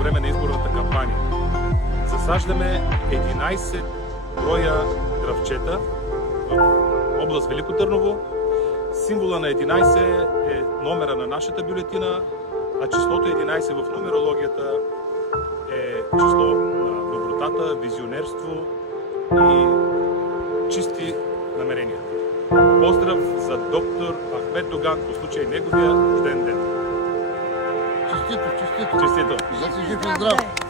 време на изборната кампания. Засаждаме 11 броя дръвчета в област Велико Търново. Символа на 11 е номера на нашата бюлетина, а числото 11 в нумерологията е число на добротата, визионерство и чисти намерения. Поздрав за доктор Ахмед Доган по случай неговия рожден ден. Честито, честито. Честито! Да си жив и здрав!